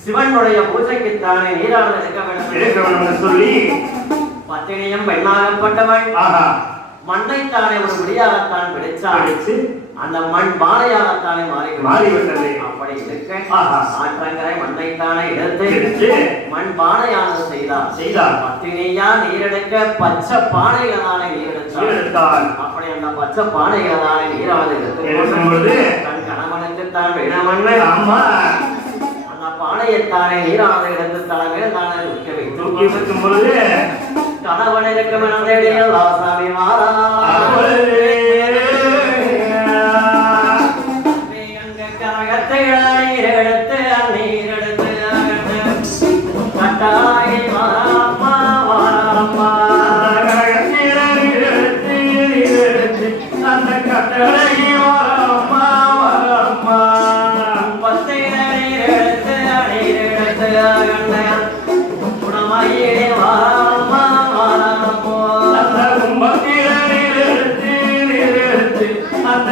சிவனுடைய பூஜைக்குத்தானே நீராட இருக்க வேண்டும் சொல்லி பத்தினியும் பெண்ணாகப்பட்டவள் மண்ணைத்தானே ஒரு முடியாகத்தான் பிடிச்சாள். அந்த மண் பானையாகத்தானே மாறிவிட்டது. அப்படி இருக்க ஆற்றங்கரை மண்ணைத்தானே எடுத்து மண் பானையாக செய்தார். பத்தினியா நீரெடுக்க பச்சை பானைகளானே நீரெடுத்தாள். அப்படி அந்த பச்சை பானைகளானே நீராவது எடுத்து தன் கணவனுக்குத்தான் விடமண்ணை அந்த பானையத்தானே நீராவது எடுத்து தலைமையில் தானே தூக்கி வைக்கும் பொழுது கணவன் இருக்கும் ஆசாமி மாறா கரகத்தை நீரெடுத்து நீரெடுத்து கட்டாயி மாறாம்மா மாறாம்மா நீரெடுத்து நீரெடுத்து அந்த கட்டளை மாறாம்மா மாறாம்மா பத்தை நீரெடுத்து நீரெடுத்து குணமாயிடே மாறாம்மா மாறாமோ அந்த கும்பத்தில நீரெடுத்து நீரெடுத்து அந்த